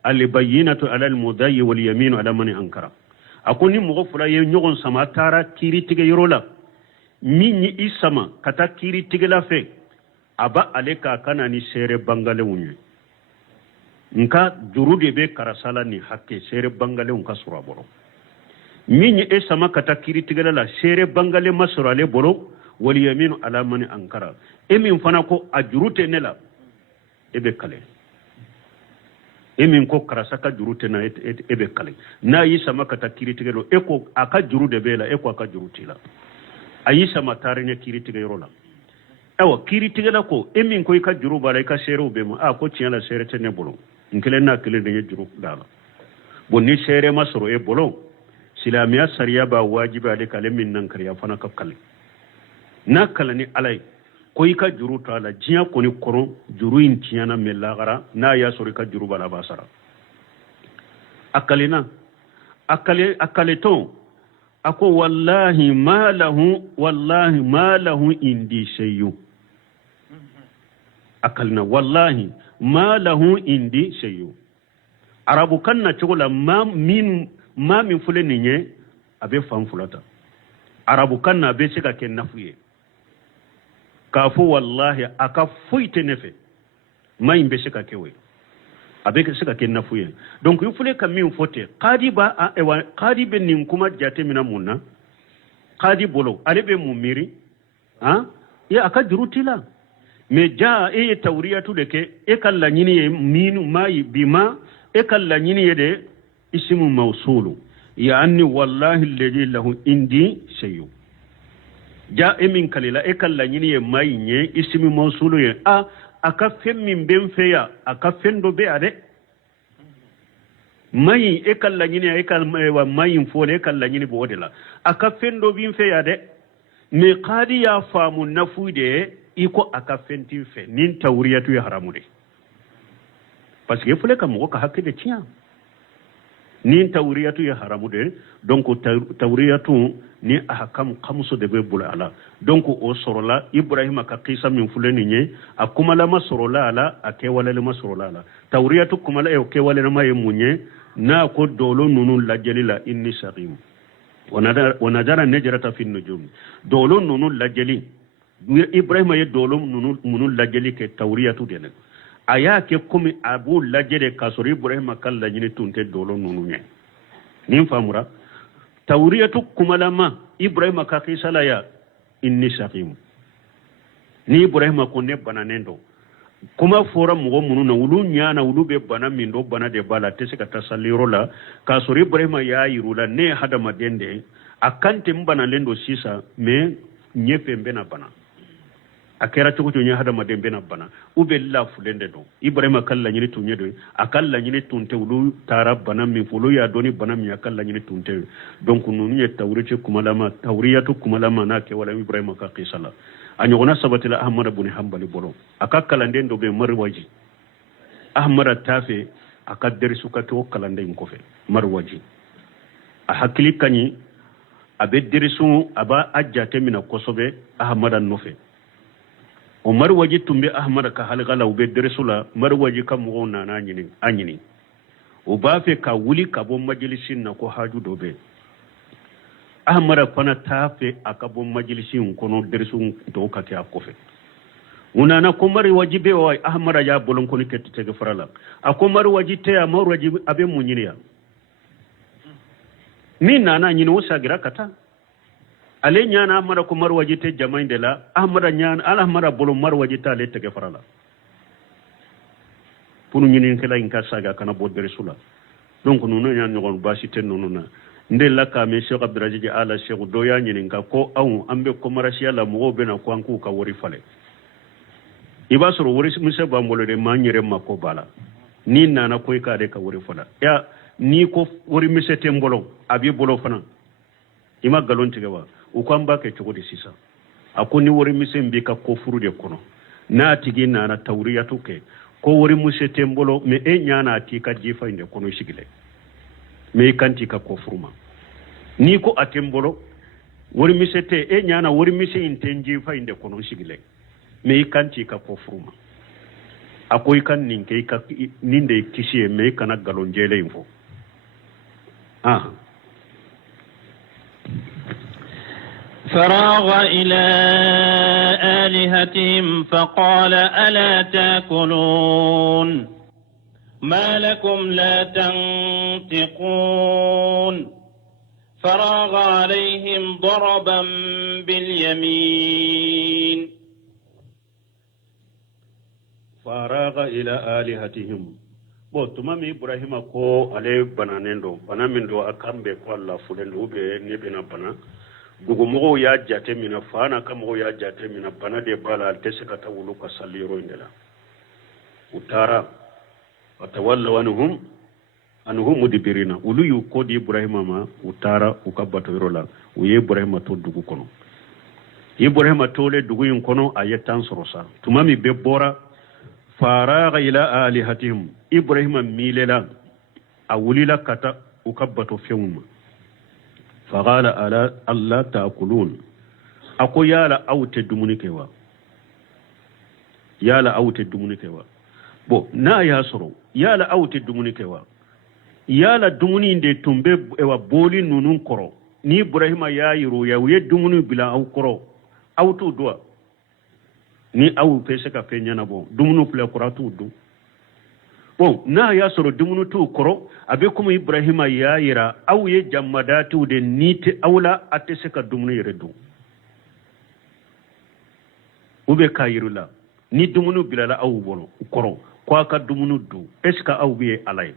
al bayyinatu ala al mudayyi wal yaminu ala man ankara akoni mogo fula ye nyogon sama tara kiri tige yorola minye isama kata kiri tige lafe aba aleka kana ni sere bangale wunye nka jurude be karasala ni hakke sere bangale unka sura bolo minye sama kata kiri tige la sere bangale masura le bolo wal yaminu ala man ankara emin fana ko ajurute nela ebe kale emin ko karasa ka jurute na ebe kale na yi sama kata kiri tigelo eko aka jurude bela eko aka jurutila ayi sama tarine kiri tigelo la ewa kiri tigela ko emin ko ka juru bala ka sere be ma ko tiala sere tene bolo nkele na kele de juru dala bonni sere masoro e bolo silamiya sariya ba wajiba de kale min nan kariya fana ka kale na kala ni alai ko ka juru ta la jiya ko ni koro juru intiyana melagara na ya sori ka juru bala basara akale to ako wallahi ma lahu indi shay'u akalna wallahi ma lahu indi shay'u arabu kanna chogola ma min fule ninye abe fam fulata arabu kanna be sika ken nafuye kafu wallahi aka fuite nefe mai mbe sika kewe abe sika ken nafuye donc il fule kam min fote qadi ba ewa qadi ben nin kuma jate mina munna qadi bolo alebe mumiri ya aka jurutila me ja e tawriyatu deke e kala nyini e minu mai bima e kala nyini de ismu mawsulu yani wallahi alladhi lahu indi shay'u ja emin kalila e kala nyini e mai nye ismu mawsulu ye aka femmin ben feya aka fendo be ade mai e kala nyini e kala wa mai fole e kala nyini bo de la aka fendo bin feya de me qadi ya famu nafude iko aka fenti fe nin tawriyatu ya haramu de parce que fule kam ko hakke de tiya nin tawriyatu ya haramu de donc tawriyatu ni ahkam khamsu de be bula ala donc o sorola ibrahima ka qisa min fule ni nye akuma la masorola ala ake wala le masorola ala tawriyatu kuma la ke wala na maye munye na ko dolo nunu la jalila inni saqim ونجر نجرة في النجوم دولون نونو لجلي إبراهيم يدولون نونو لجلي كتورية دينك أيا كم أبو لجلي كسر إبراهيم كلا لجني تونت دولون نونو نيم فامورا تورية كمالما إبراهيم كاكيس لا إني سقيم ni إبراهيم كونه بنانندو kuma fora mugo munu na wulu nyana wulu be bana mindo bana de bala tese ka tasalliro la ka sori ibrahima ya yirula ne hada madende akante mbana lendo sisa me nyepe mbena bana akera tuko to nya hada madembe na bana ube la fulende do ibrahima kala nyini tunye do akalla nyini tunte wulu tara bana mi fulu ya doni bana mi akalla nyini tunte donc nunu ye tawrite kumalama tawriyatu kumalama na ke wala ibrahima ka qisala anyogona sabatila ahmad ibn hanbali bolo aka kalande ndo be marwaji ahmad tafe aka derisu ka to kalande ko fe marwaji a hakili kanyi abe derisu aba ajjate mina kosobe ahmad an-nufe o marwaji tumbe ahmad ka halgala ube derisu la marwaji kam mo na nyini anyini o ba fe ka wuli ka bo majlisin na ko haju dobe ahmara kwana tafe akabo majlisin kono dersun to kake akofe unana komari wajibe wa ahmara ya bolon koni ketete farala akomari wajite ya mawr wajibe abe munyiniya ni nana nyini wosagira kata ale nyana ahmara komari wajite jamainde la ahmara nyana ala ahmara bolon mar wajita le tege farala punu nyini kala inka saga kana bo dersula donc nunu nyana ngon basite nunu na nde la ka me Cheikh Abduraziz ala Cheikh doya nyini ka ko awu ambe ko marasiya la mo be na ko anku ka wori fale iba soro wori mise bambolo de manyere mako bala ni nana koy ka de ka wori fala ya ni ko wori mise tembolo abi bolo fana ima galon tiga wa u kan ba ke cogodi sisa ako ni wori mise mbi ka ko furu de kono na tigi nana tawriyatu ke ko wori mise tembolo me e nyana ti ka jifa inde kono shigile me kanti ka ko furuma ni ko atembolo wori mise te e nyana wori mise intenji fa inde kono shigile me kanti ka ko furuma akoy kan ninke ka ninde kisiye me kana galon jele info فراغ إلى آلهتهم فقال ألا تأكلون ما لكم لا تنطقون فراغ عليهم ضربا باليمين فراغ إلى آلهتهم tumami ibrahima ko ale bananendo banamindo akambe ko alla fulendo be ne bena bana dugu mogo ya jate mina fana kamo ya jate mina bana de bala tese ka tawulu ka salliro indela utara watawalla anhum mudibirina ulu yu ko di ibrahima ma utara ukabato rola uye ibrahima to dugu kono ibrahima to le dugu yin kono ayetan sorosa tumami be bora faraga ila alihatihim ibrahima milela awulila kata ukabato fiumma faqala ala alla taakulun ako yala awte dumunikewa bo na ya soro yala awte dumunikewa yala dumuni de tumbe ewa boli nunun koro ni ibrahima ya yiro ya we dumuni bila aw koro awtu doa ni awu pese ka fenya na bo dumunu pla kuratu du bon na ya soro dumunu tu koro abe kuma ibrahima ya yira awu ye jamadatu de nite awla atese ka dumunu yere du ube ka yirula ni dumunu bilala awu bono koro kwa ka dumunu du eska awu be alay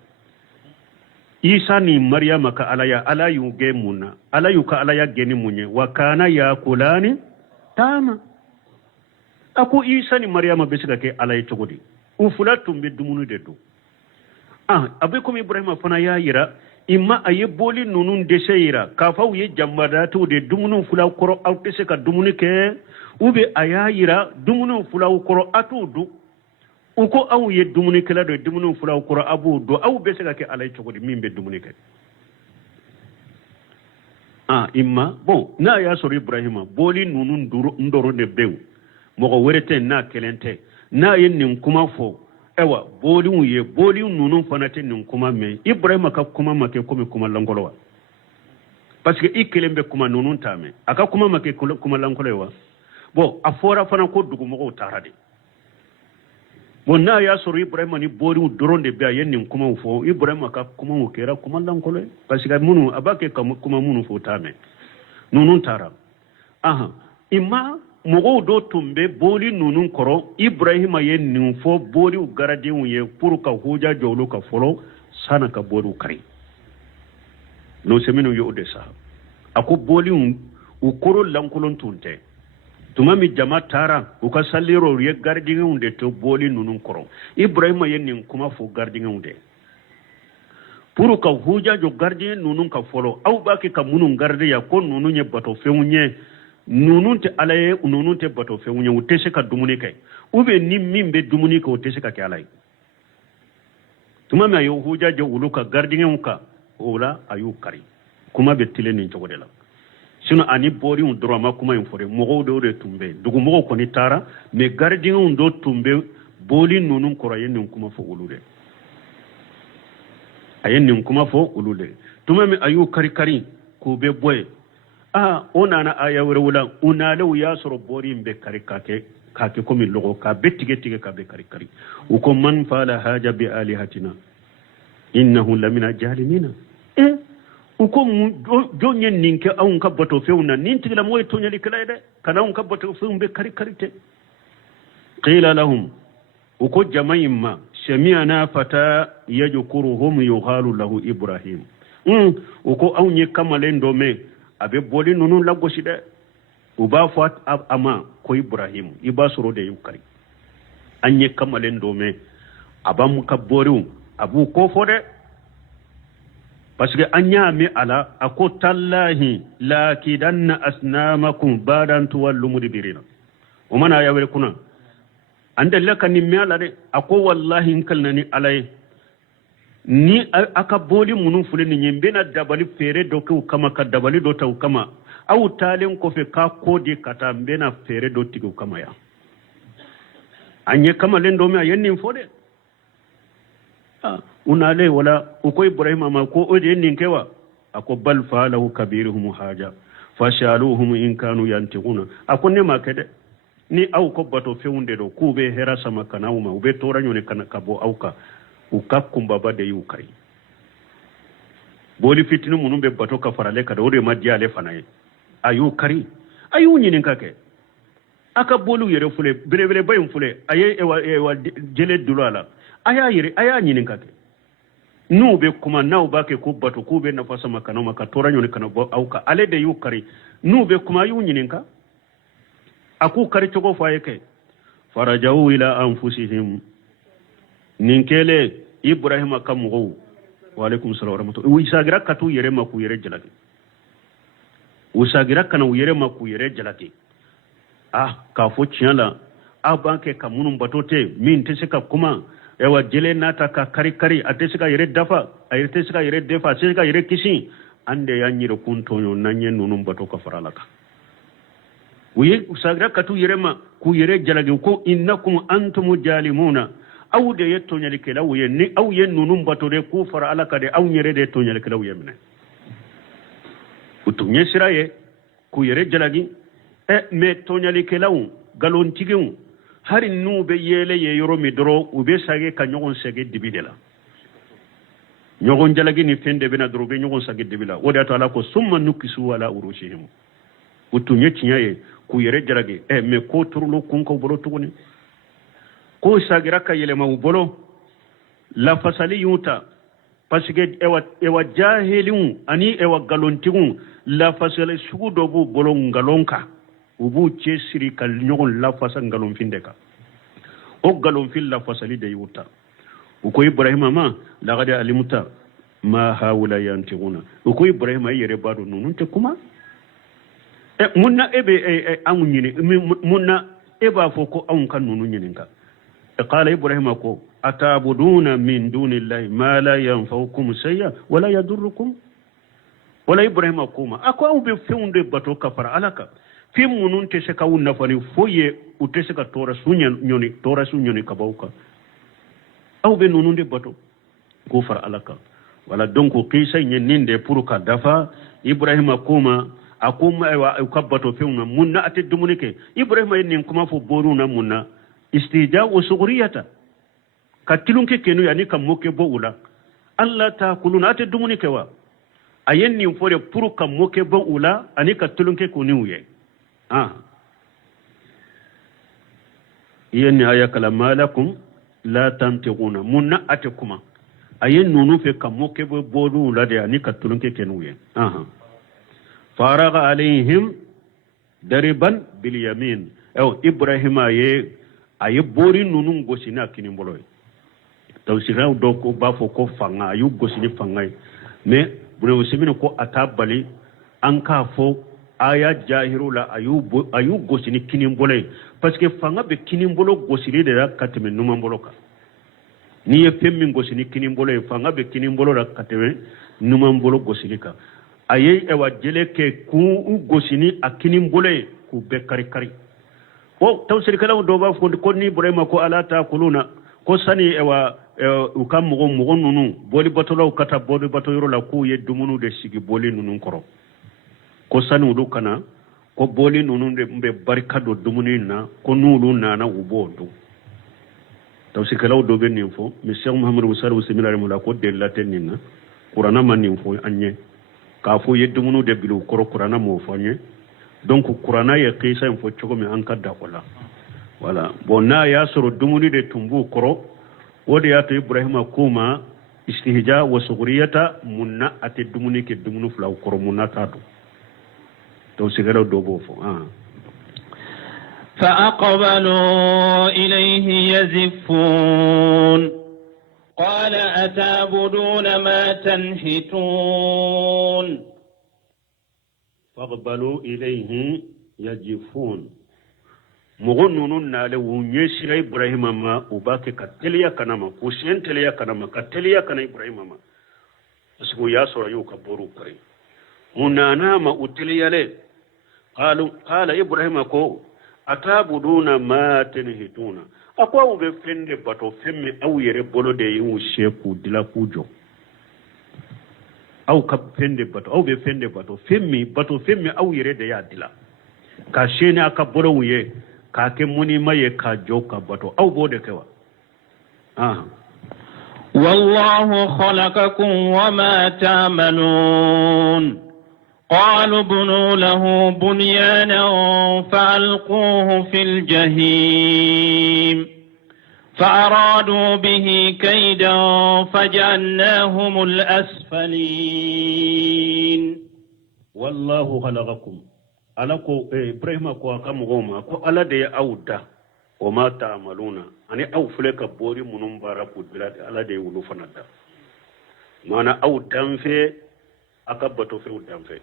isa ni maryama ka alaya alayu ge munna alayu ka alaya geni munye wa kana ya kulani tama ako isa ni maryama besika ke alay togodi ufula tumbe dumunu de do abe comme ibrahima fana ya yira imma aye boli nunun dese yira ka faw ye jambada to de dumunu fula koro aw dese ka dumunu ke ube aya yira dumunu fula koro atudu uko aw ye dumunu kala do dumunu fula koro abu do aw besika ke alay togodi mimbe dumunu ke imma bon na ya sori ibrahima boli nunun ndoro de bew moko werete na kelente na yen nin kuma fo ewa boli nunun fanate nin kuma me ibrahima ka kuma make kuma langolowa parce que ikelembe kuma nunun tame aka kuma make kuma langolowa bo afora fana ko dugu moko tarade bon na ya soro ibrahima ni boli doronde be yen nin kuma fo ibrahima ka kuma kera kuma langolowa parce que munu abake kuma munu fo tame nunun tara imma mogo do tumbe boli nunun koro ibrahima ye nin fo boli garadin ye pour ka hoja jowlo ka folo sana ka boli kari no semino yo de sa ako boli u koro lankolon tunte tumami jama tara u ka salliro ye gardin unde to boli nunun koro ibrahima ye nin kuma fo gardin unde pour ka hoja jo gardin nunun ka folo au baki ka munun garde ya ko nunun ye bato feunye nununte alaye nununte bato fe wunya utese ka dumuni kay ube ni mimbe dumuni ko utese ka alay tumama yo huja je uluka gardingen uka ola ayu kari kuma be tileni to godela sino ani bori un drama kuma infore mogo do re tumbe dugu mogo ko ni tara me gardingen do tumbe boli nunun korayen nin kuma fo ulude ayen nin kuma fo ulude tumama ayu kari ko be boy onana aya wala unale ya soro bori mbe kari kake komi logo ka betige ka be kari uko man fala haja bi alihatina innahu lamina jalimina uko jonyen ninke awun ka bato feuna ninti la moy tonyali kalaide kana un ka bato feumbe kari te qila lahum uko jamaimma sami'ana fata yajkuruhum yuhalu lahu ibrahim uko awnye kamalendo me abe boli nunun lagosi de uba fat ama ko ibrahim iba soro de yukari anye kamalen do me abam kaboriu abu ko fode parce que anya mi ala ako tallahi lakidanna asnamakum badan tuwallu mudbirina o mana ya wel kuna ande laka ni mi ala de ako wallahi inkalnani alay ni aka boli munun fule ni nyembe na dabali fere do ko kama ka dabali do taw kama aw talen ko fe ka kodi kata mbena fere do tigo kama ya anye kama lendo me ayenni fode unale wala uko ibrahim ma ko ode nin kewa ako bal falahu kabiruhum haja fashaluhum in kanu yantiquna akonne ma kede ni aw ko bato feunde do kube hera sama kanawma ube toranyo ne kana kabo awka ukakkumba bade yukai boli fitinu munumbe bato ka farale kada ore madiyale fanaye ayu kari ayu nyinin kake aka bolu yere fule bere bayum fule aye ewa jele dulala aya yere aya nyinin kake nube kuma naw bake ko bato ko be na fasa makano maka toranyo ne kana auka ale de yukari nube kuma yu nyinin ka aku kari chogo faye ke farajau ila anfusihim ninkele ibrahima kamugo wa alaikum salam wa rahmatullahi wa isagira katu yere maku yere jalaki usagira kana yere maku yere jalaki ka fo tiala abanke kamunum batote min teseka kuma ewa jele nata ka kari ateseka yere dafa ayeteseka yere defa teseka yere kisi ande yanyiro kuntonyo nanye nunum batoka faralaka uye usagira katu yere ma ku yere jalaki ko innakum antum jalimuna aw de yetto nyali kala wuye ni aw yen nunum batore ku fara alaka de aw nyere de to nyali kala wuye mene utu nyesiraye ku yere jalagi me to nyali kala wu galon tigeu hari nube yele ye yoro mi doro ube sage ka nyogon sage dibidela nyogon jalagi ni fende bena doro be nyogon sage dibila wada to ala ko summa nukisu wala urushihim utu nyetinyaye ku yere jalagi me ko turlo kun ko boro tuguni ko sagira ka yele ma bolo la fasali yuta parce que ewa jahilun ani ewa galontigun la fasali sudo bu bolo ngalonka ubu chesiri kal nyogon la fasa ngalon findeka o galon fil la fasali de yuta uko ibrahima ma la gada alimuta ma hawla yantiguna uko ibrahima yere bado nunun te kuma munna ebe amunyini munna eba foko awun kan nunun nyininka قال إبراهيم أكو أتعبدون من دون الله ما لا ينفعكم شيئا ولا يضركم ولا إبراهيم أكو ما أكو أو بفيون دي باتو كفر علىك في منون تسكا ونفاني فوي وتسكا تورسو نيوني كباوكا أو بنونون دي باتو كفر علىك ولا دونكو كيسا ينين دي پوروكا دفا إبراهيم أكو ما أكباتو فيون منا أتدمونيك إبراهيم ينين كما فو بورونا منا istijaa usughriyata katilunke kenu yani kamoke bo ula alla ta kuluna ate dumuni kewa ayenni fore puru kamoke bo ula ani katilunke kuniuye yenni aya kala malakum la tantiquna munna ate kuma ayen nunu fe kamoke bo bodu ula de ani katilunke kenuye faraga alaihim dariban bil yamin ibrahima ye aye bori nunun gosina kini mboloy tawsiraw do ko bafo ko fanga ayu gosini fanga me bune usimino ko atabali anka fo aya jahirula ayu gosini kini mboloy parce que fanga be kini mbolo gosini de kateme numa mboloka ni ye femmi gosini kini mboloy fanga be kini mbolo la kateme numa mbolo gosini ka aye ewa jele ke ku gosini akini mboloy ku be kari ko tawsir kala do ba fo ko ni burema ko ala ta kuluna ko sani ewa ukam mo nunu boli batolo kata boli batoro la ku yedumunu de sigi boli nunu koro ko sani do kana ko boli nunu de mbe barkado dumuni na ko nulu na ubodo tawsir kala do be ni fo monsieur Muhammad Musaru seminare mo la ko de la tenina qur'ana man ni fo anye ka fo yedumunu de bilu koro qur'ana mo fo anye donc qur'ana ya qisa en fo chogo mi ankada wala wala bona ya soro dumuni de tumbu koro wodi ya to ibrahima kuma istihja wa sughriyata munna ate dumuni ke dumunu flaw koro munna tatu to sigaro do bofo فأقبلوا إليه يزفون قال أتعبدون ما تنحتون فاقبلوا إليه يجفون مغنون نالو نيسير إبراهيم ما وباك كتليا كنما كوسين تليا كنما كتليا كنا إبراهيم ما اسمو ياسر يوكا بورو كري منانا ما أتليا لي قال إبراهيم كو أتعبدون ما تنحتون أقوى بفند باتو فمي أو يربولو دي يو شيكو دلا كوجو أو كفند باتو أو بفند باتو فمي أو يرد يا دلا كاشيني أكبرو يه كاكي موني ما يكاجو كباتو أو بودي كوا والله خلقكم وما تعملون قالوا ابنوا له بنيانا فألقوه في الجحيم فأرادوا به كيدا فجعلناهم الأسفلين والله خلقكم ألاكو إبراهيم كو أكام غوما كو ألا دي أودا وما تعملون أني أو فلك بوري منهم باركو بلاد ألا دي ولوفنا دا مانا أو دانفي أكبتو في دانفي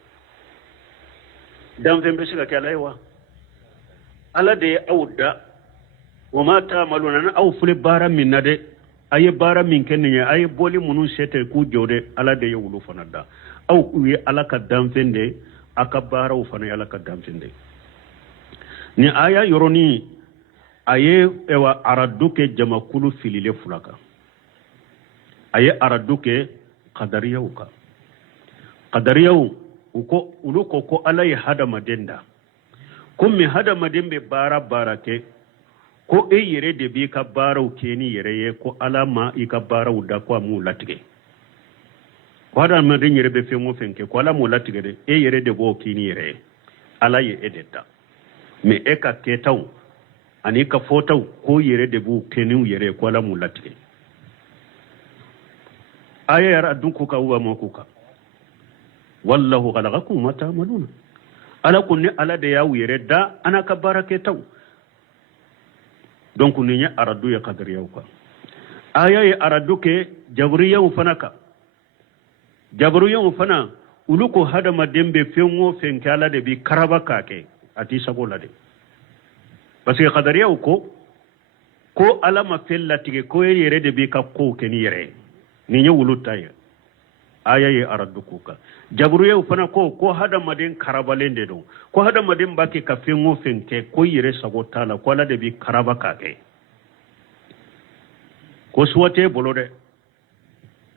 دانفي بسيكا كالايوا ألا دي أودا وما تعملون أنا أو فلك بارا من ندي أي بارا من كنية أي بولي منون سيتر كو جودي ألا دي ولوفنا دا أو كوي ألا كدانفي دي akabara ufana yala kadamtinde ni aya yoroni aye ewa araduke jamakulu filile fulaka aye araduke qadariyauka qadariyau uko uluko ko alai hada madenda kummi hada madembe bara barake ko e yere de bi ka barau keni yere ye ko alama ika barau da kwa mu latige wada madin yere be fengo fenke ko ala mo latige de e yere de bo kini yere ala ye edeta me e ka ketaw ani ka fotaw ko yere de bo keni yere ko ala mo latige aya yara dunku ka uwa mo kuka wallahu khalaqakum ma ta'maluna ala kunni ala de yawu yere da ana ka barake taw donc ni nya aradu ya qadar yawka aya ya aradu ke jabriyaw fanaka jabriyaw fana uluko hada madembe fenwo fenkala de bi karaba kake ati sabola de parce que qadar yaw ko ala ma fellatige ko yere de bi ka ko ken yere ni nya wulutaya aya ya aradu kuka jabriyaw fana ko hada maden karabalende do ko hada maden bake ka fenwo fenke ko yere sabotala ko ala de bi karaba kake ko suwate bolode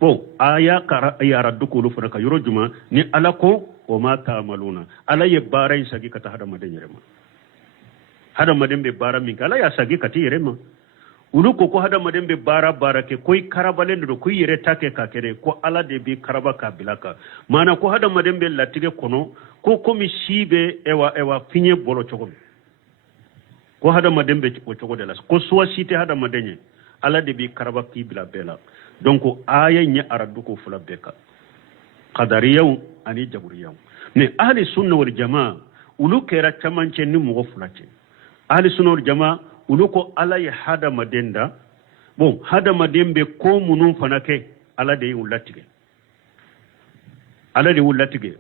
bo aya kara ya raddu ko lu fana ka yoro juma ni ala ko o ma ta'maluna ala ye barai sagi kata hada maden yerema hada maden be bara min kala ya sagi kati yerema ulu ko hada maden be bara ke koy karabalende do koy yere take ka kere ko ala de bi karaba ka bilaka mana ko hada maden be latige kono ko komi sibe ewa finye bolo chogo ko hada maden be ko chogo de las ko suwa site hada madenye ala de bi karaba ki bila bela donc aya nya aradu ko fula beka qadariyaw ani jaburiyaw ne ahli sunna wal jamaa ulu kera chamanche ni mo fulache ahli sunna wal jamaa ulu ko ala ya hada madenda bon hada madembe ko munun fanake ala de wulatige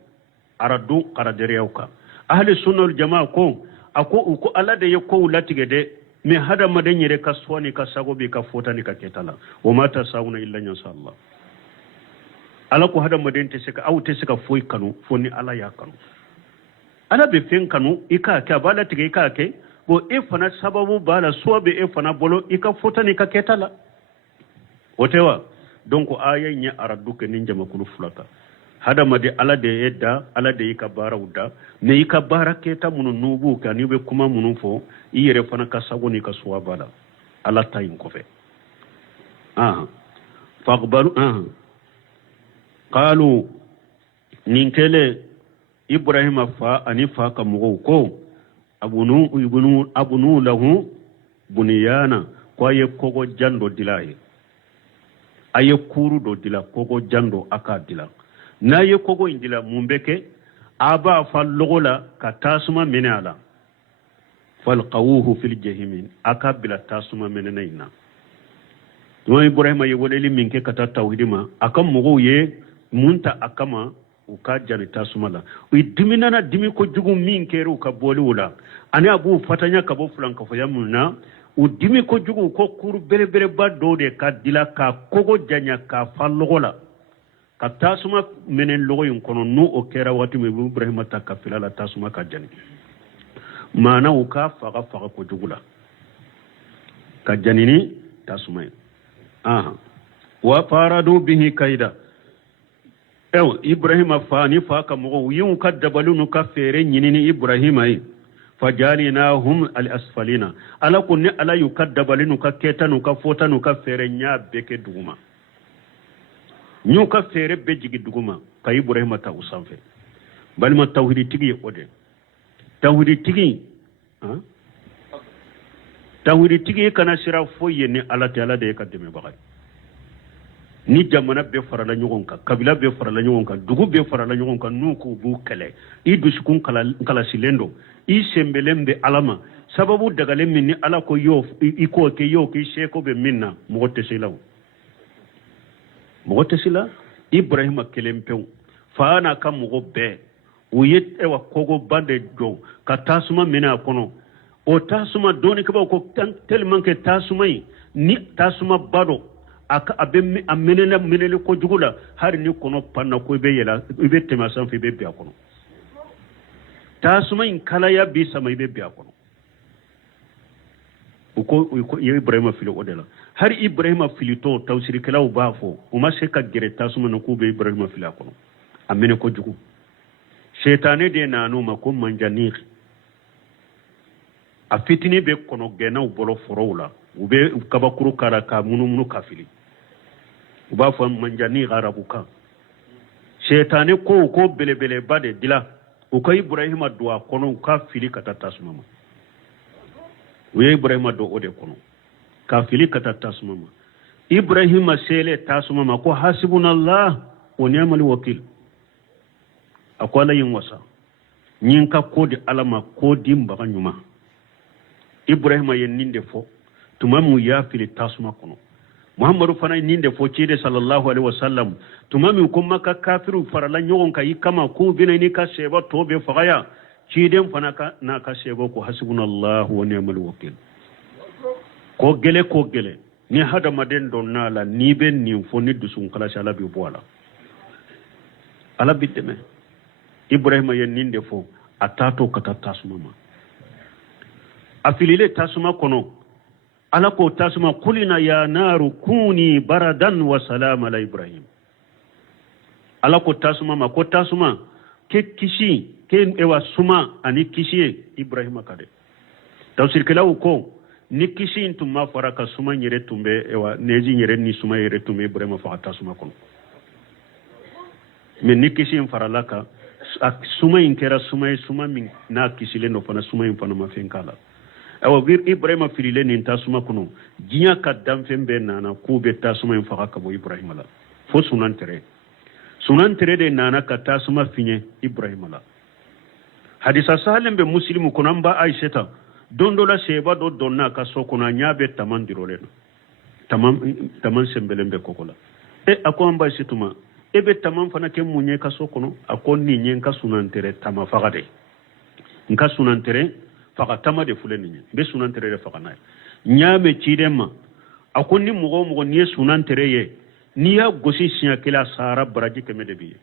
aradu qadariyaw ka ahli sunna wal jamaa ko ako ala de ko wulatige de me hada madenyere ka swani ka sagobi ka fotani ka ketala o mata sauna illa insha Allah ala ko hada madente seka awte seka foy kanu foni ala ya kanu ala be fen kanu ika ka bala tige ika ke bo e fana sababu bala sobe e fana bolo ika fotani ka ketala otewa donc ayen nya aradu ke ninja makulu fulaka hada made ala de edda ala de ika barawda ne ika baraketa munu nubu kan yube kuma munu fo iyere fana ka sagoni ka suwabala ala tayin ko fe faqbalu qalu ninkele ibrahima fa anifa ka mugo ko abunu lahu buniyana ko ye kogo jando dilaye aye kuru do dila kogo jando aka dila na ye kogo indila mumbeke aba fa logola ka tasuma menala falqawuhu fil jahim aka bila tasuma menenayna tuma ibrahima ye woleli min ke kata tawhidima aka mogo ye munta akama uka jani tasuma la wi diminana dimi ko jugu min keru ka boli wala ani abu fatanya ka bo fulan ka fayamuna u dimi ko jugu ko kuru bere bere ba do de ka dila ka kogo janya ka fallogola ka tasuma menen logo yin kono no o kera wati me ibrahima ta ka filala tasuma ka jani mana uka faga ko jugula ka janini tasuma aha wa faradu bihi kaida ew ibrahima fani fa ka mo yin ka dabalunu ka fere nyinini ibrahima yi fajalinahum al-asfalina ala kunni ala yukaddabalinu ka ketanu ka fotanu ka fere nya beke duguma nyu ka fere be jigi duguma ka ibrahima ta usanfe balma tawhidi tigi ode tawhidi tigi kana sira foye ni ala ta ala de ka deme bagay ni jamana be farala nyogon ka kabila be farala nyogon ka dugu be farala nyogon ka nuku bu kale i duskun kala silendo i sembelembe alama sababu dagale minni ala ko yo iko ke yo ki sheko be minna mogote sila ibrahima kelempew faana kam mogo be uyet ewa kogo bande do ka tasuma mena kono o tasuma doni ka ko tellement que tasuma ni tasuma bado aka abem amenele ko jugula har ni kono panna ko be yela be tema san fi be biya kono tasuma in kala ya bi sama be biya kono uko ibrahima fili odela har ibrahima fili to tawsiri kala u bafo o ma se ka gere tasuma no ko be ibrahima fili kono amene ko jugu shaytane de nanu ma ko manjani a fitini be kono gena u bolo forowla ube kabakuru kara ka munu kafili uba fa manjani garabuka shaytane ko belebele bade dila o ko ibrahima do kono ka fili kata tasuma ma uye ibrahima do ode kono ka fili kata tasuma ma ibrahima sele tasuma ma ko hasibunallah wa ni'mal wakil akwala yin wasa nyin ka kodi alama kodi mbaga nyuma ibrahima yen ninde fo tumamu ya fili tasuma kono muhammadu fana ninde fo cede sallallahu alaihi wasallam tumami ko maka kafiru farala nyogon ka yikama ko bina ni ka seba tobe fagaya ciden fana ka na ka seba ko hasbunallahu wa ni'mal wakil ko gele ni hada maden don nala ni ben ni fo ni dusun kala shala bi boala ala biteme ibrahima yen ninde fo atato kata tasuma ma afilile tasuma kono ala ko tasuma kulina ya naru kuni baradan wa salam ala ibrahim ala ko tasuma ma ko tasuma ke kishi ke ewa suma ani kishi ibrahima kade tawsir kelaw ko ni kishi intum ma faraka suma nyere tumbe ewa neji nyere ni suma yere tumbe ibrahima fa tasuma kono men ni kishi faralaka suma inkera suma min na kisile no fana suma infana mafenkala awa bir ibrahima filile nin tasuma kuno jinya ka damfembe nana ko be tasuma infaka ka bo ibrahima la fo sunan tere de nana ka tasuma finye ibrahima la hadisa salim be muslimu kuno amba aisheta dondola seba do donna ka sokona nyabe tamandirole taman sembelembe kokola akwamba situma ebe tamam fana ke munye ka sokono akon ni nyen ka sunantere tama fagade nka sunantere faga tama de fuleni be sunantere de faga na nyame chidema akon ni mugo ni sunantere ye ni ya gosi sinya kila sara baraji keme de biye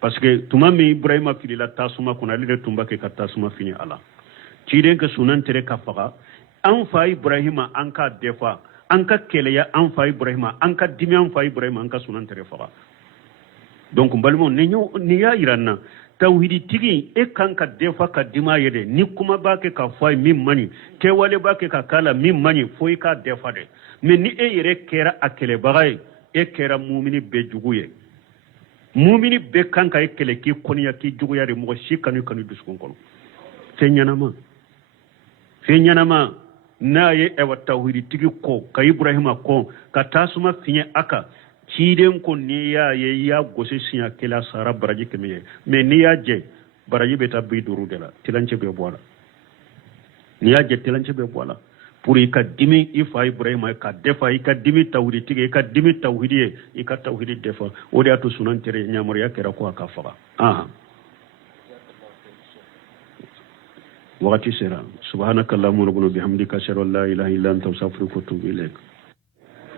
parce que tumami ibrahima filila tasuma kuna lile tumba ke tasuma fini ala chiden ka sunantere ka faga an fa ibrahima an ka defa an ka keleya an fa ibrahima an ka dimi an fa ibrahima an ka sunan tere faga donc balmo ni ya iranna tawhidi tigi e kan ka defa ka dima yede ni kuma ba ke ka fa min mani ke wale ba ke ka kala min mani foi ka defa de mais ni e yere kera akele bagay e kera mu'mini be juguye mu'mini be kan ka ekele ki konya ki juguya re mo shi kanu duskon kono fenyana na ye ewa tawhidi tigi ko ka ibrahima ko ka tasuma finye aka ciden ko ni ya gosi sinya kila sara baraji kemiye me ni ya je baraji beta bi duru dela tilance be bola ni ya jettelanche be bola pour i ka dimi i fa ibrahima ka defa i ka dimi tawhid tige i ka dimi tawhid i ka tawhid defa o de atu sunan tere nyamar ya kera ko ka faga وقت سيرا سبحانك اللهم ربنا بحمدك أشهد أن لا إله إلا أنت أستغفرك وأتوب إليك.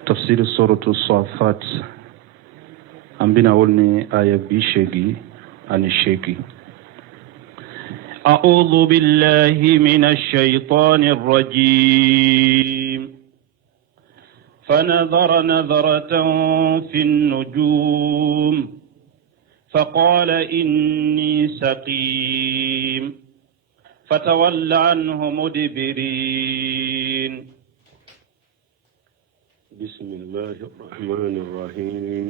تفسير سورة الصافات أمبنا أولني آية بيشيغي عن الشيكي. أعوذ بالله من الشيطان الرجيم. فنظر نظرة في النجوم فقال إني سقيم فتول عنه مدبرين. بسم الله الرحمن الرحيم.